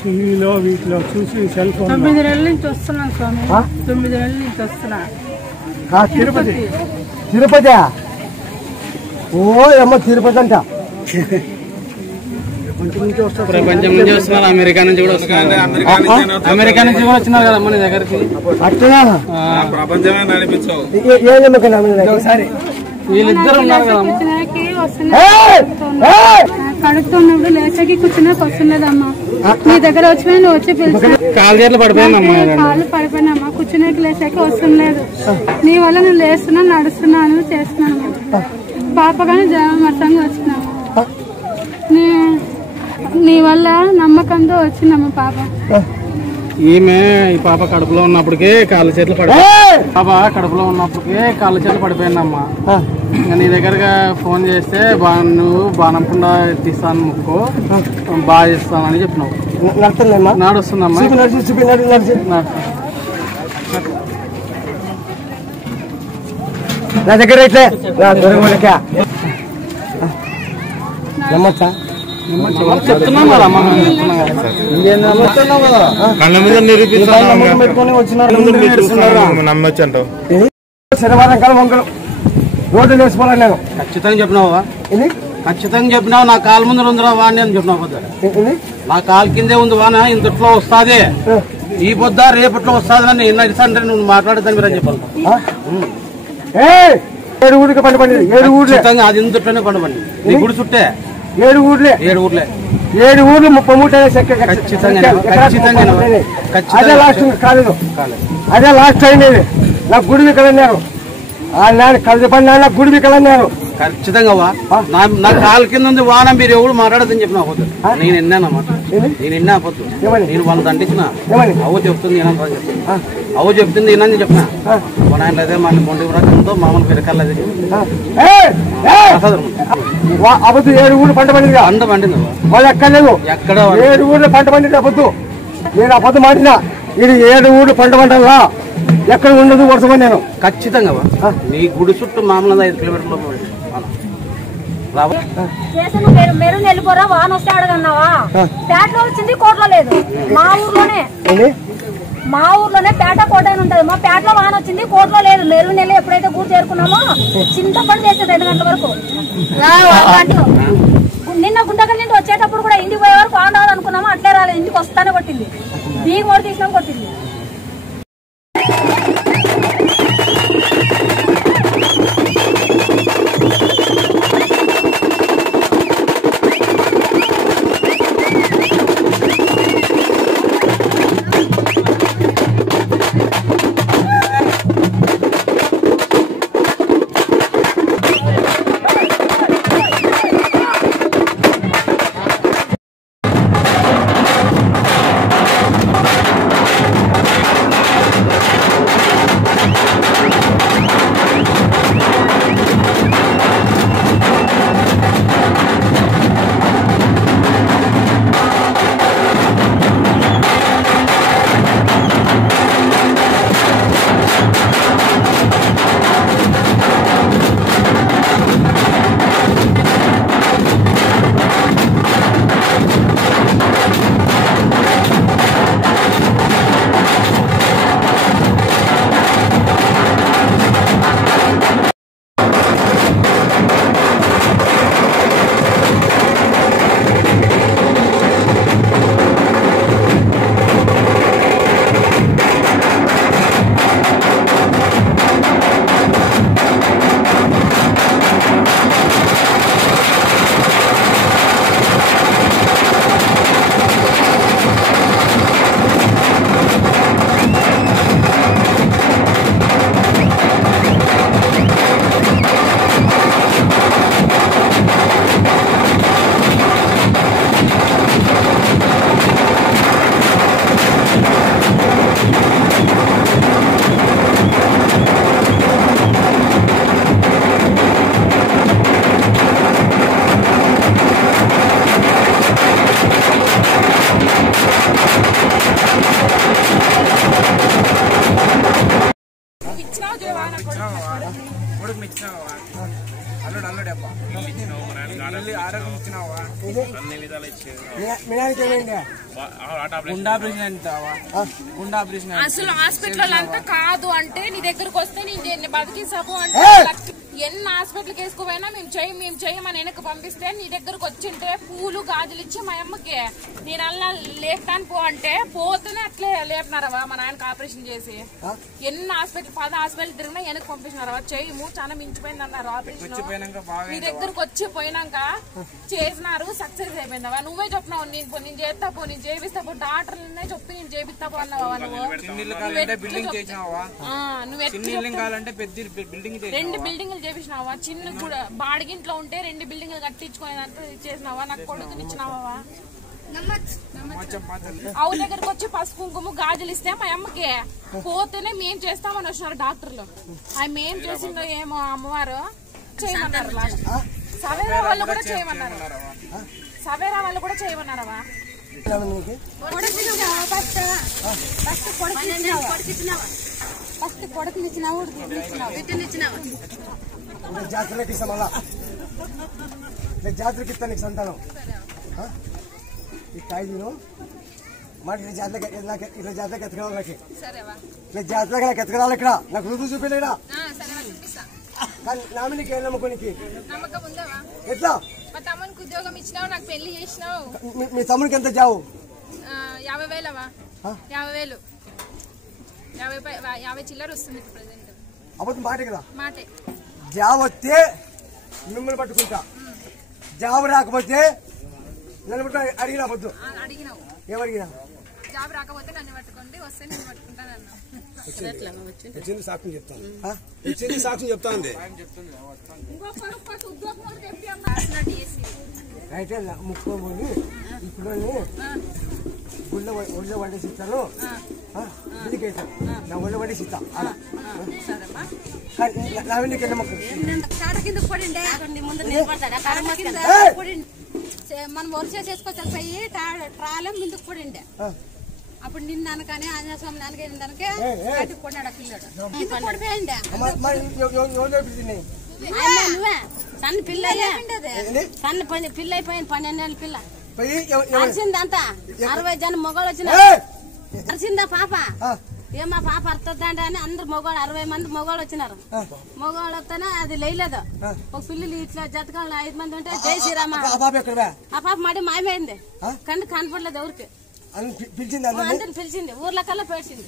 టీవీలో వీటిలో చూసి సెల్ ఫోన్ 9 నెలల నుంచి వస్తున్నాను స్వామి 9 నెలల నుంచి వస్తున్నా తిరుపతి తిరుపతి ఓ అమ్మ తిరుపతి అంట ప్రపంచం నుంచి వస్తున్నారు అమెరికా నుంచి కూడా వస్తున్నారు అమెరికా నుంచి కూడా వచ్చినారు కదా మన దగ్గరికి అట్లా ప్రపంచమే నడిపించావు ఏ నమ్మకం ఒకసారి వీళ్ళిద్దరు ఉన్నారు కదా కడుపుతున్నప్పుడు లేచకి కూర్చున్నాక వస్తున్నదమ్మా నీ దగ్గర వచ్చి నువ్వు వచ్చి పిలిచి కాలు చేతులు పడిపోయినమ్మా కాళ్ళు పడిపోయినమ్మా కూర్చున్నాక లేచాక వస్తుండలేదు నీ వల్ల నువ్వు లేస్తున్నా నడుస్తున్నాను చేస్తున్నాను పాప కానీ మతంగా వచ్చినాము నీ వల్ల నమ్మకంతో వచ్చిందమ్మా పాప ఈమె ఈ పాప కడుపులో ఉన్నప్పటికే కాళ్ళ చేతులు పాప కడుపులో ఉన్నప్పటికే కాళ్ళ చేతులు పడిపోయిందమ్మా ఇంకా నీ దగ్గరగా ఫోన్ చేస్తే నువ్వు బాణంకుండా ఎత్తిస్తాను ముక్కు బాగా చేస్తానని చెప్పినావు నడుస్తుందమ్మా నా దగ్గర కళ్ళ మీద నమ్మొచ్చు అంటావు. శనివారం కాలం వంకలు రోడ్డు వేసుకోవాలని నేను ఖచ్చితంగా చెప్పినావా? ఖచ్చితంగా చెప్పినావు. నా కాలు ముందు ఉందిరా వాడిని అని చెప్పినావు. నా కాలు కిందే ఉంది వాన, ఇంతట్లో వస్తాది, ఈ పొద్దు రేపట్లో వస్తాదని అంటే నువ్వు మాట్లాడతాను మీరు అని చెప్పాలి. 7 ఊరికి పంట పండి 7 ఊర్లే అది ఇంతట్లోనే పంట పండి నీ గుడి చుట్టే 7 ఊర్లే 7 ఊర్లే 7 ఊర్లు 33 ఖచ్చితంగా అదే లాస్ట్ కాలేదు, అదే లాస్ట్ అయింది. నాకు గుడి వికలన్నారు కలిసి పని నాకు గుడి వికలన్నారు. ఖచ్చితంగా నా కాలు కింద ఉంది వాన, మీరు ఎవరు మాట్లాడదని చెప్పిన పోతు. నేను విన్నానమాట, నేను విన్నా పోతు. నేను వాళ్ళని దండించిన అవ్వ చెప్తుంది అవ్వ చెప్తుంది వినని చెప్పిన ఆయన అదే మళ్ళీ మొండి రకంతో మామూలు పెరకాలదే అబద్దు. 7 ఊర్లు పంట పండింది అంత పండింది వాళ్ళు ఎక్కలేదు. ఎక్కడ 7 ఊర్లు పంట పండింది అబద్దు. నేను అబద్ధం మాడినా ఇది 7 ఊర్లు పంట పంటలా ఎక్కడ ఉండదు వరుసమని నేను ఖచ్చితంగా నీ గుడి చుట్టూ మామూలు 5 కిలోమీటర్లు మెరుగు వెళ్ళిపోరా వాన వస్తే అడగన్నావా? పేటలో వచ్చింది, కోట్లో లేదు. మా ఊర్లోనే పేట కోట అని ఉంటది. మా పేటలో వాన వచ్చింది, కోట్లో లేదు. మెరుగు నెల ఎప్పుడైతే గూడు చేరుకున్నామో చింతపండు చేసేది 2 గంటల వరకు. నిన్న గుంటకల్ నుండి వచ్చేటప్పుడు కూడా ఇంటికి పోయే వరకు వాన రాదు అనుకున్నాము, అట్లే రాలేదు. ఇంటికి వస్తానే కొట్టింది, బీగ మొడి తీసినా కొట్టింది. అసలు హాస్పిటల్ అంతా కాదు అంటే నీ దగ్గరకు వస్తే నేను బతికిసాపు అంటే ఎన్ని హాస్పిటల్కి వేసుకోపోయినా మేము చేయమని వెనక్కి పంపిస్తే నీ దగ్గరకు వచ్చింటే పూలు గాజులు ఇచ్చి మా అమ్మకి నేను అలా లేపుతాను పో అంటే పోతేనే అట్లే లేపినారవా మా నాయనకి ఆపరేషన్ చేసి. ఎన్ని హాస్పిటల్ 10 హాస్పిటల్ తిరిగినా వెనక్కి పంపించినారవా. చెయ్యము చాలా మించిపోయింది అన్నారు ఆపరేషన్. నీ దగ్గరకు వచ్చి పోయినాక చేసినారు, సక్సెస్ అయిపోయిందవా. నువ్వే చెప్పినావు నేను చేస్తా పో, నేను చేపిస్తా పో, డాక్టర్లనే చెప్పి నేను చేపిస్తా పో అన్నావా నువ్వు. 2 బిల్డింగ్లు చేపించినావా. చిన్న కూడా బాడిగింట్లో ఉంటే 2 బిల్డింగ్లు కట్టించుకునేదంతా చేసినావా. నాకు కొడుకుని ఇచ్చినావా. అవు దగ్గరకు వచ్చి పసుపు కుంకుమ గాజులు ఇస్తే మా అమ్మకి పోతేనే మేం చేస్తామని వచ్చినారు డాక్టర్లు. అవి మేం చేసిందో ఏమో అమ్మవారు చేయమన్నారు. లాస్ట్ సవేరా వాళ్ళు కూడా చేయమన్నారు. సవేరా వాళ్ళు కూడా చేయమన్నారవా. ఫస్ట్ కొడుకుని ఇచ్చినావు, బిడ్డని ఇచ్చినావు. ఇట్లా జాతరకి ఇస్తాను నీకు సంతానం ఈ కాయలు మాట ఇట్లా జాతరకి ఎత్తకాలి నాకు ఇట్లా జాతరగా నాకు ఎత్తకరాలి ఇక్కడ నాకు రుజువు చూపించలేడా కానీ నామినీకి ఏం నమ్మకానికి ఎట్లా మా తమ్మునికి ఉద్యోగం ఇచ్చినావు నాకు పెళ్లి చేసినావు మీ తమ్మునికి ఎంత జావు 50,000 50,000 50 చిల్లర వస్తుంది ప్రెసెంట్ అబద్ధం మాట కదా మాటే జాబ్ వస్తే మిమ్మల్ని పట్టుకుంటా జాబ్ రాకపోతే నన్ను పట్టుకుని అడిగినా వద్దు అడిగినావు ఏమడిగినా జాబ్ రాకపోతే నన్ను పట్టుకోండి వస్తే నేను పట్టుకుంటాను అన్నా వచ్చింది సాక్ష్యం చెప్తాను వచ్చింది సాక్ష్యం చెప్తాను అయితే ముక్కోమని ఇప్పుడు ఒళ్ళో వండేసి ఇస్తాను ఇంటికి వెళ్తాను నా ఒళ్ళో వండేసి ఇస్తా నావినికి మనం వరుస చేసుకొని పోయి ట్రాలం ముందుకు పడిండే అప్పుడు నిన్న అనకానే ఆంజనేయ స్వామి నాన్నకే కొన్నాడు పిల్లడు పడిపోయిండే నువ్వే సన్న పిల్ల సన్న పిల్ల అయిపోయింది 12 ఏళ్ళ పిల్ల అరిసిందంతా 60 జనం మొగోళ్ళు వచ్చినారు అరిసిందా పాప ఏమా పాప అర్థండి అని అందరు మొగోళ్ళు 60 మంది మొగోళ్ళు వచ్చినారు మొగోళ్ళు వస్తేనే అది లేయలేదు ఒక పిల్లలు ఇట్లా జతకాలను 5 మంది ఉంటే జై శ్రీరామ ఆ పాప మడి మాయమైంది కండి కనపడలేదు ఎవరికి అందరిని పిలిచింది ఊర్లో కల్లా పేర్చింది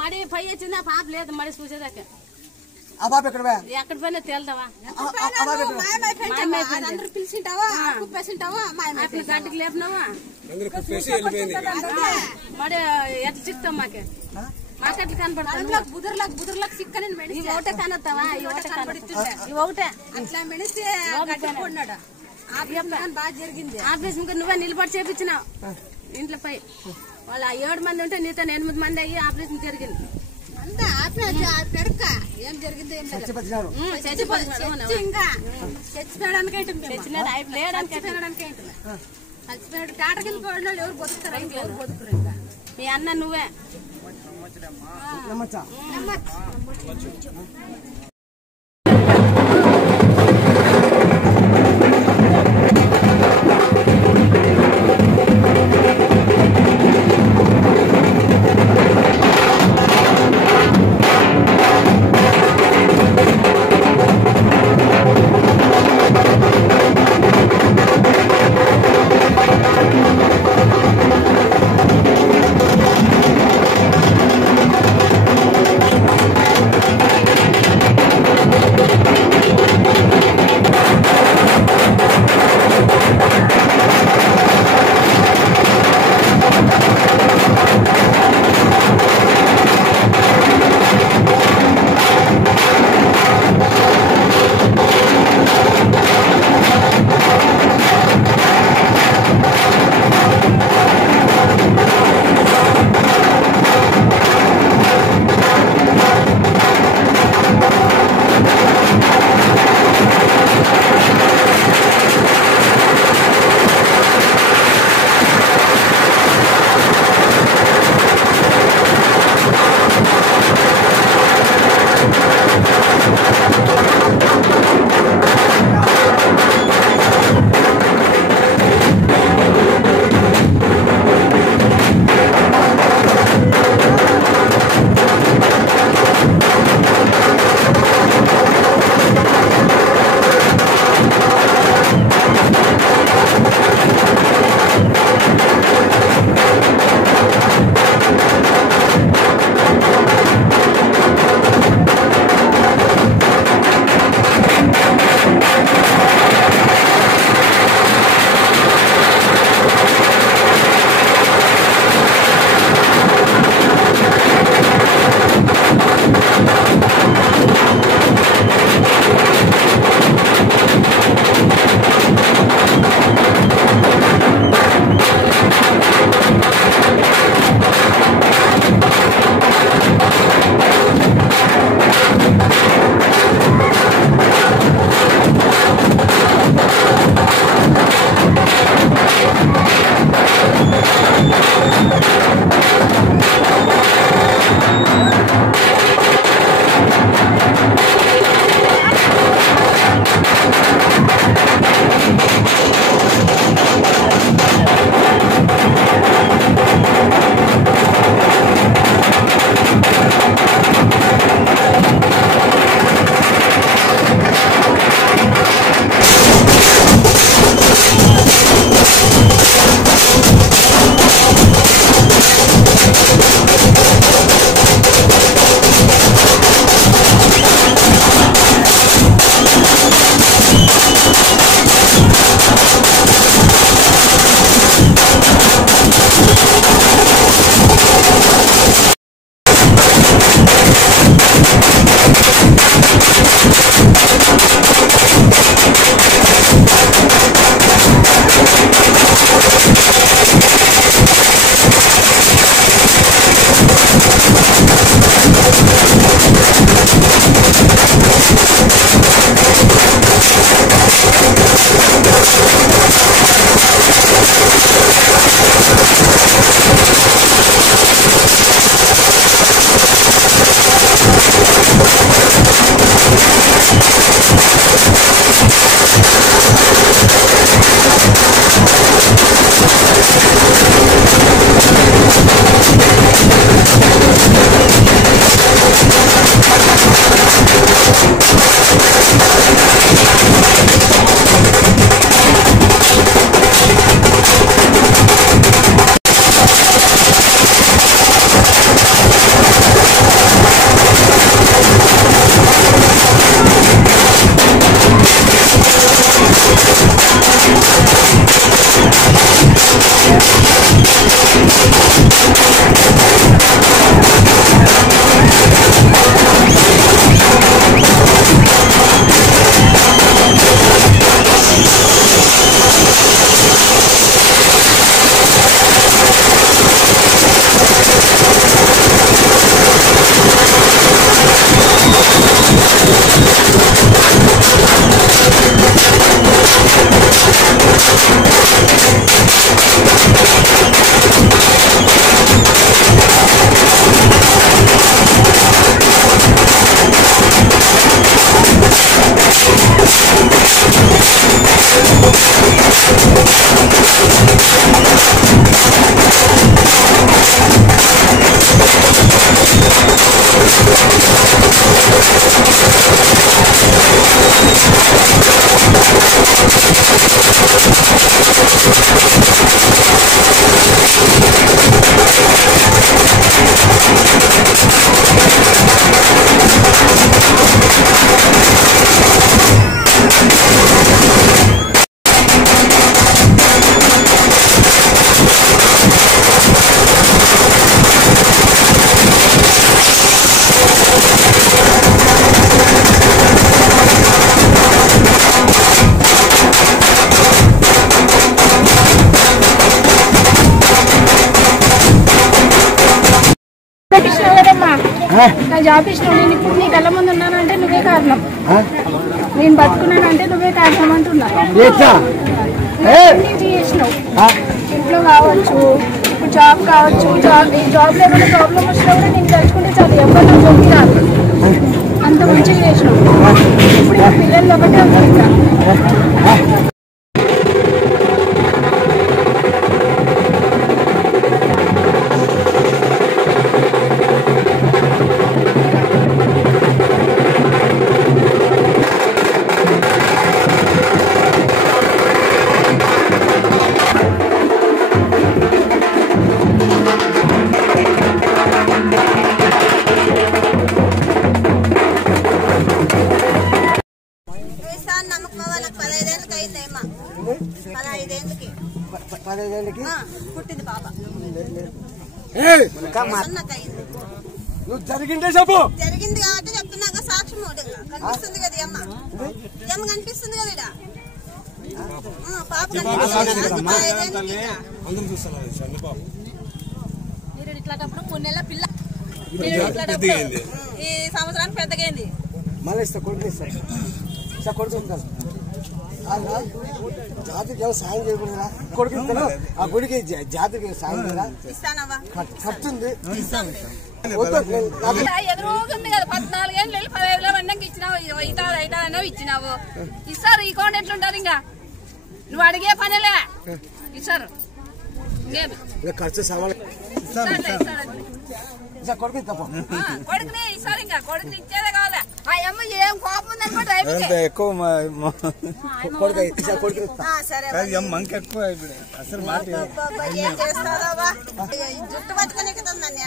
మడి పై వచ్చింది ఆ పాప లేదు మడి చూసేదాకా ఎక్కడ పోయినా తేల్దావా పిలిచింటావా గడ్డికి లేపినావా మరి ఎట్లా చిక్తాం మాకే మాకెట్లా కనపడతా బుదుర్లకు సిక్కని ఒకటే కనొస్తావా ఒకటే అట్లా మెడిస్తే బాగా జరిగింది ఆపరేషన్ నువ్వే నిలబడి చేపించినావు ఇంట్లో పై వాళ్ళ 7 మంది ఉంటే నీతో 8 మంది అయ్యి ఆపరేషన్ జరిగింది ఏం జరిగిందో చచ్చిపోయాడు టాటకిల్ పోయిన ఎవరు బతుకుతారు మీ అన్న నువ్వే నా జాబ్ ఇష్టం. నేను ఇప్పుడు నీ కళ్ళ ముందు ఉన్నానంటే నువ్వే కారణం. నేను బతుకున్నానంటే నువ్వే కారణం అంటున్నా. చేసినావు ఇంట్లో కావచ్చు, ఇప్పుడు జాబ్ కావచ్చు. జాబ్ లేకుండా ప్రాబ్లం వచ్చినా కూడా నేను తలుచుకుంటే చాలు, ఎవరు నాకు రాదు. అంత మంచిగా చేసినావు. ఇప్పుడు పిల్లలు ఒకటే అనుకుంటా. పుట్టింది పాప. నువ్వు జరిగిందే చెప్పు. జరిగింది కాబట్టి చెప్తున్నాక సాక్ష్యం కనిపిస్తుంది కదా అమ్మ. అమ్మ కనిపిస్తుంది కదా ఇక్కడ పాప మీరు ఇట్లాంటప్పుడు 3 నెలల పిల్ల ఈ సంవత్సరానికి పెద్దగైంది. మళ్ళీ ఇస్తా కొడుకు ఇస్తా కొడుకు జాతికి ఏమో సాయం చేయకూడదురా. కొడుకు ఇస్తాను ఆ గుడికి జాతికి సాయం చేయరా ఖర్చుంది. ఎదురుగుంది కదా 14 ఏళ్ళు 15 మందికి ఇచ్చినావు. ఇతాదైతాదనో ఇచ్చినావు. ఇస్తారు ఈ కోండ ఎట్లుంటారు? ఇంకా నువ్వు అడిగే పనిలే ఇస్తారు. ఖర్చు సామాన్ కొడుకు కొడుకుని ఇస్తారు. ఇంకా కొడుకుని ఇచ్చేదే కావాలా? ఆ అమ్మ ఏం కోపం ఉందనుకోండి ఎక్కువ మంకి ఎక్కువ అసలు ఏం చేస్తావా? జుట్టు పట్టుకుని ఎక్కుతుందని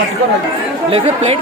లేకపోతే ప్లేట్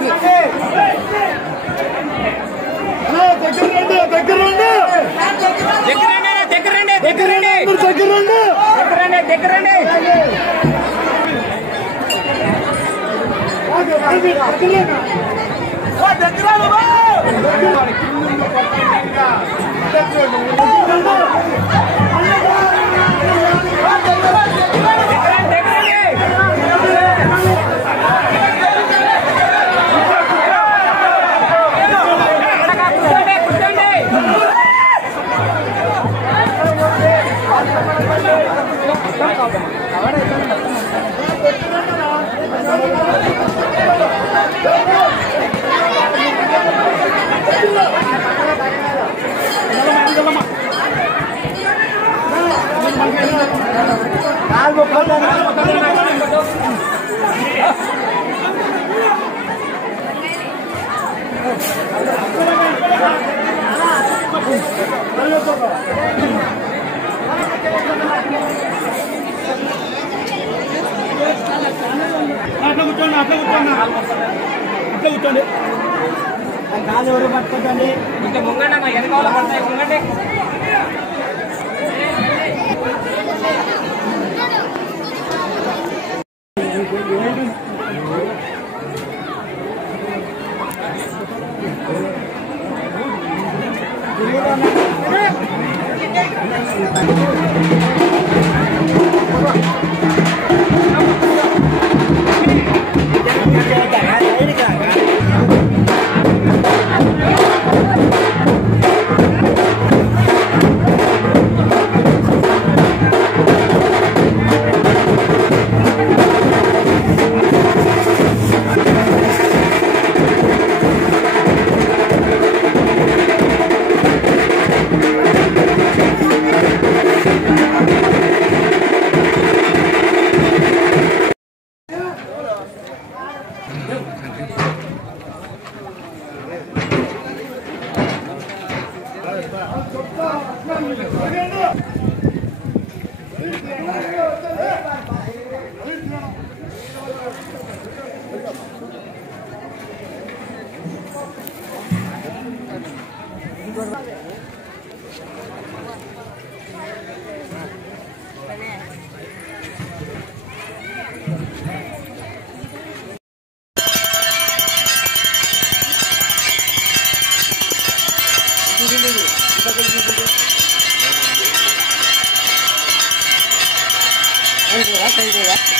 కూర్చోండి కాలు ఎవరు పట్టుకోండి ఇంకా ముంగండి అన్న వెనకాల పడతాయి ముంగండి Thank you.